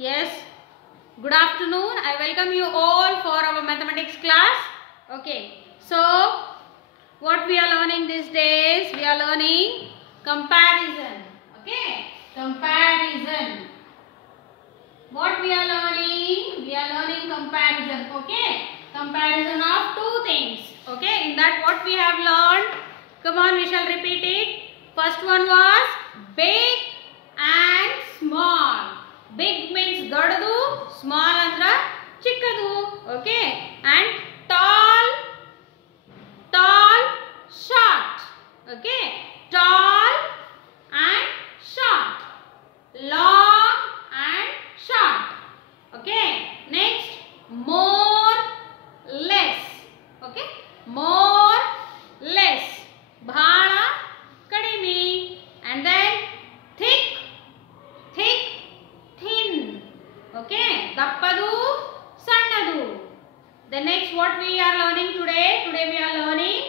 Yes, good afternoon. I welcome you all for our mathematics class. Okay, so what we are learning these days? We are learning comparison. Okay, comparison. What we are learning? We are learning comparison. Okay, comparison of two things. Okay, in that what we have learned? Come on, we shall repeat it. First one was big and small. Big means ದೊಡ್ಡದು, small andra ಚಿಕ್ಕದು. Okay, and tall, short. Okay, tall and short, long and short. Okay, next more, less. Okay, more, less, ಬಹಳ ಕಡಿಮೆ. And then thick, thin. Okay, ದಪ್ಪದು ಸಣ್ಣದು. The next what we are learning today? Today we are learning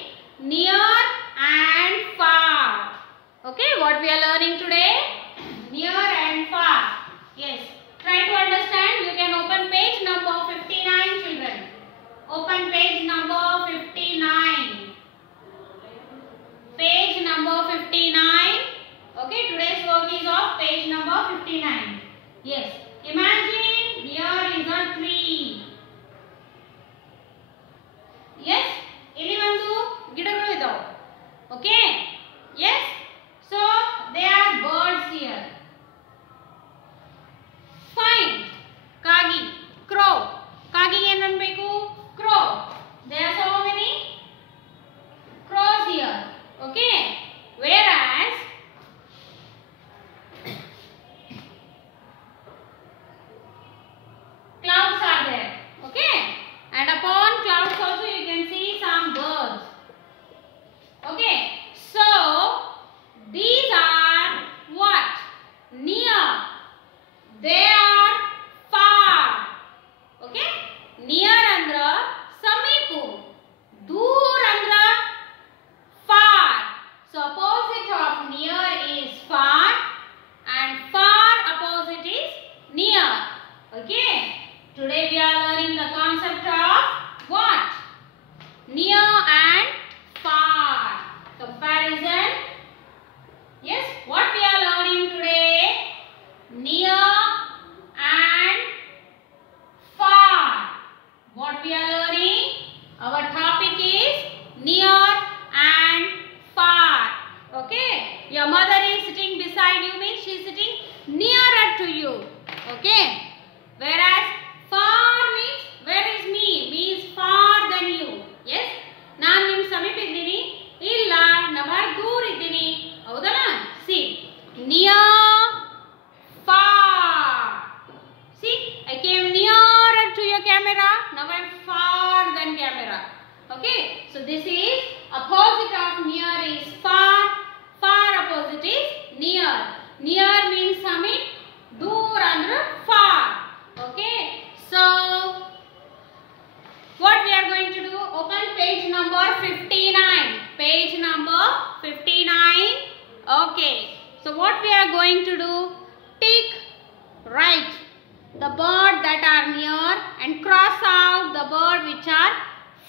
near and far. Okay, what we are learning today? Near and far. Yes, try to understand. You can open page number 59, children. Open page number 59. Page number 59. Okay, today's work is of page number 59. Yes, imagine here is a tree. Yes, ಇಲ್ಲಿ ಒಂದು ಗಿಡಗಳು ಇದಾವೆ. Okay, yes, so there are birds here. Fine. ಕಾಗಿ, crow. ಕಾಗಿ ಏನು ಅನ್ಬೇಕು? Crow. There are so many crows here. Okay, whereas clouds are there. Okay, and upon clouds also you can see some birds. Okay, so these are what? Near. They are far. Okay, near andra samipu, dur andra far. So opposite of near is far and far opposite is near. Okay, today we are learning the concept of what? Near and far. Comparison. Yes, what we are learning today? Near and far. What we are learning? Our topic is near and far. Okay, your mother is sitting beside you means she is sitting nearer to you. Okay, whereas far means where is me? Me is far than you. Yes, ನಾನು ನಿಮ್ಮ ಸಮೀಪ ಇದ್ದೀನಿ, ಇಲ್ಲ ನಮ್ಮ ದೂರ ಇದ್ದೀನಿ, ಹೌದಲ್ಲ? See, near, far. See, I came nearer to your camera, now I am far than camera. Okay, so this is opposite of near is far, far opposite is near. Near means samit, dur andra far. Okay, so what we are going to do? Open page number 59. Page number 59. Okay, so what we are going to do? Tick right the bird that are near and cross out the bird which are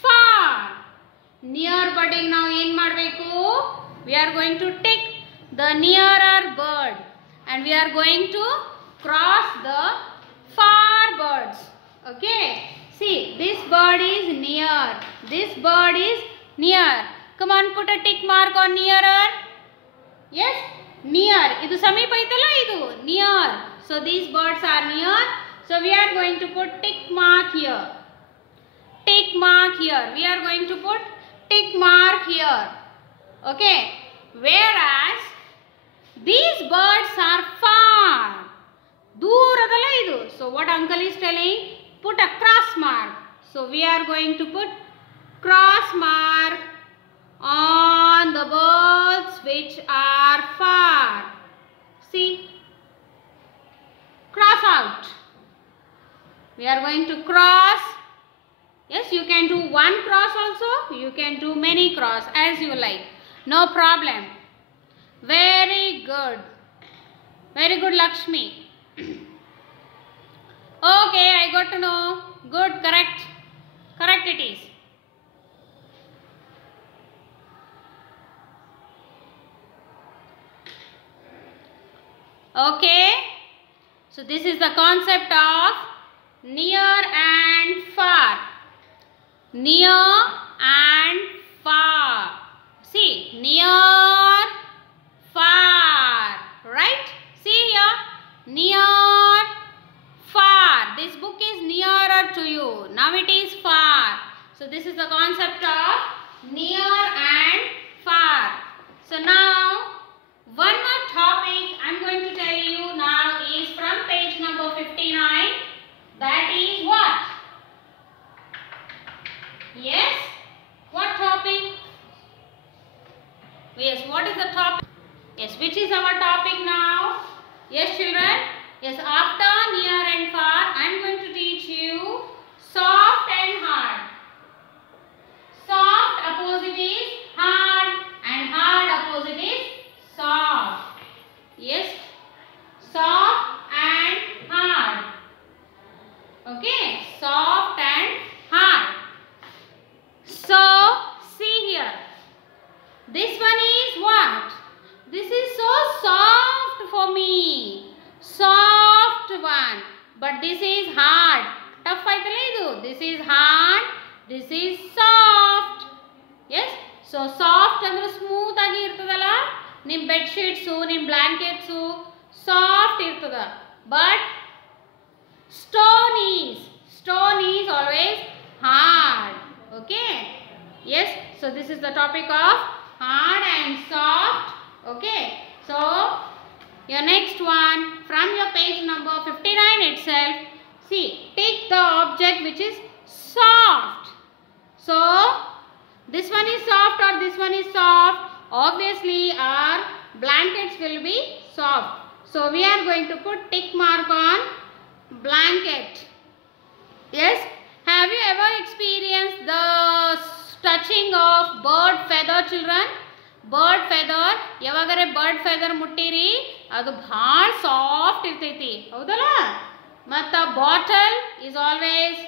far. Near birding now ಏನು ಮಾಡಬೇಕು? We are going to tick the nearer bird and we are going to cross the far birds. Okay, see, this bird is near, this bird is near. Come on, put a tick mark on nearer. Yes, near. Idu sameepa aitalla, idu near. So these birds are near. So we are going to put tick mark here. Tick mark here. We are going to put tick mark here. Okay, whereas these birds are far. ದೂರದಲ್ಲ ಇದು. So what uncle is telling? Put a cross mark. So we are going to put cross mark on the birds which are far. See, cross out. We are going to cross. Yes, you can do one cross also. You can do many cross as you like. No problem. Very good. Very good, Lakshmi. subject it is? Okay. So this is the concept of near and far. Near and far. See, near, far. Right? See here. Near, far. This book is nearer to you. Now it is far. So this is the concept of near and far. So now one more topic I am going to tell you now is from page number 59. That is what? Yes? What topic? Yes, what is the topic? Yes, which is our topic now? Yes, children? Yes, after near and far, I am going to teach you soft and hard. Soft opposite is hard and hard opposite is soft. Yes, soft and hard. Okay, soft and hard. So, see here. This one is what? This is so soft for me. Soft one. But this is hard. Tough aitala idu. This is hard. This is soft. Yes. So, soft andre smooth agi irtadala. Nim bed sheets, nim blankets, soft irtada. But stone is always hard. Okay. Yes. So this is the topic of hard and soft. Okay. So your next one from your page number 59 itself. See, take the object which is soft. So this one is soft or this one is soft. Obviously our blankets will be soft. So we are going to put tick mark on blanket. Yes. Have you ever experienced the touching of bird feather, children? Bird feather. Yavagare bird feather muttiri adu bhal soft irtaiti. Houdala? Matta bottle is always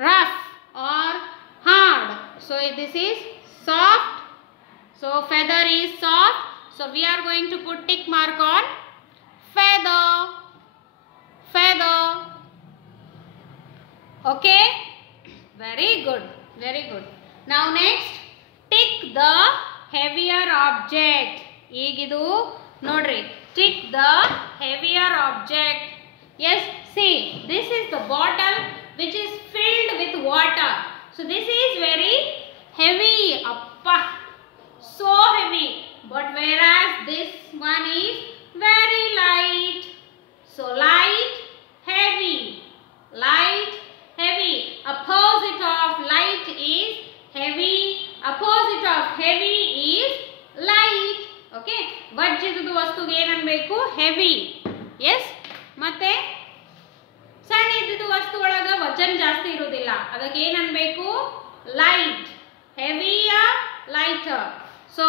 rough or hard. So this is soft. So feather is soft. So we are going to put tick mark on feather. Feather. Okay. Very good. Very good. Now next, tick the heavier object. Igidu nodri. Tick the heavier object. Yes. See, this is the bottle which is filled with water. So this is very heavy. Appa. So heavy. But whereas this one is very light. So light, heavy. Light, heavy. Opposite of light is heavy. Opposite of heavy is light. Okay. Vajjidadu vastu ಏನನ್ಬೇಕು heavy. Yes. ಮತ್ತೆ ಸಣ್ಣ ಇದ್ದಿದ್ದು ವಸ್ತು ಒಳಗ ವಜನ್ ಜಾಸ್ತಿ ಇರುವುದಿಲ್ಲ. ಅದಕ್ಕೆ ಏನನ್ಬೇಕು light. Heavier, lighter. So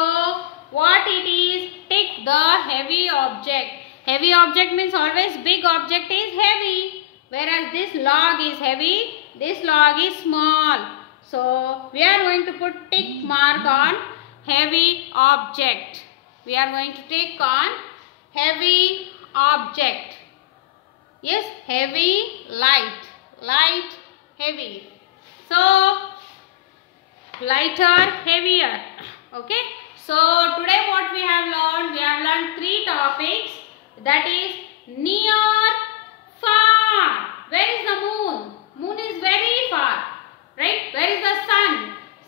what it is? Tick the heavy object. Heavy object means always big object is heavy. Whereas this log is heavy, this log is small. So we are going to put tick mark on heavy object. We are going to tick on heavy object. Yes, heavy, light. Light, heavy. So lighter, heavier. Okay. So today what we have learned 3 topics. That is near, far. Where is the moon? Moon is very far. Right? Where is the sun?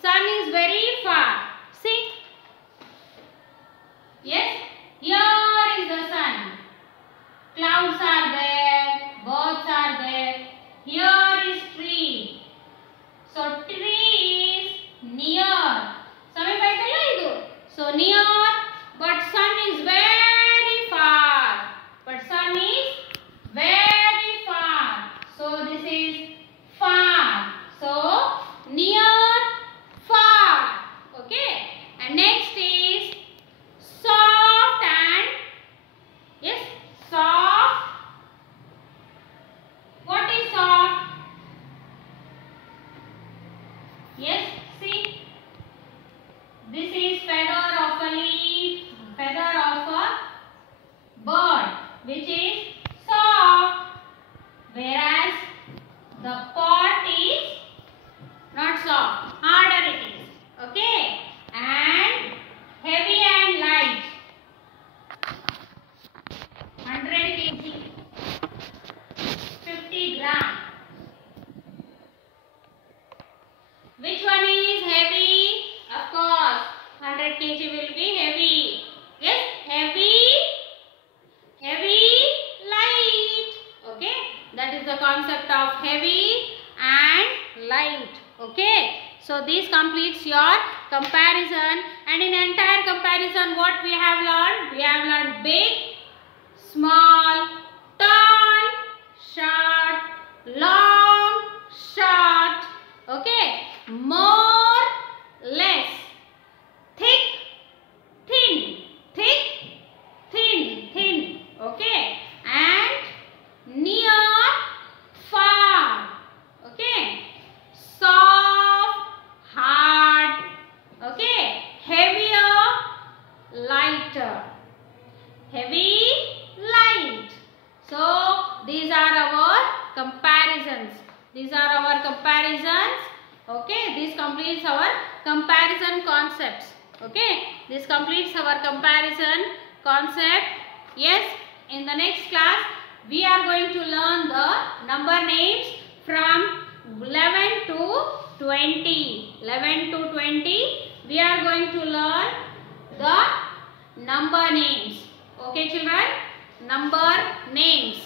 Sun is very far. See? Yes? Here is the sun. Clouds are there. Birds are there. Here is tree. So tree is near. So near, but sun is very far. But sun is the concept of heavy and light. Okay. So this completes your comparison, and in entire comparison what we have learned? We have learned big, small, tall, short, long, short, okay, more, less, thick, thin, thick, thin, thin, okay, and near, far, okay, soft, hard, okay, heavier, lighter, heavy, light. So these are our comparisons. These are our comparisons. Okay, this completes our comparison concepts. Okay, this completes our comparison concept. Yes, in the next class we are going to learn the number names from 11 to 20. 11 to 20 we are going to learn the number names. Okay children, number names.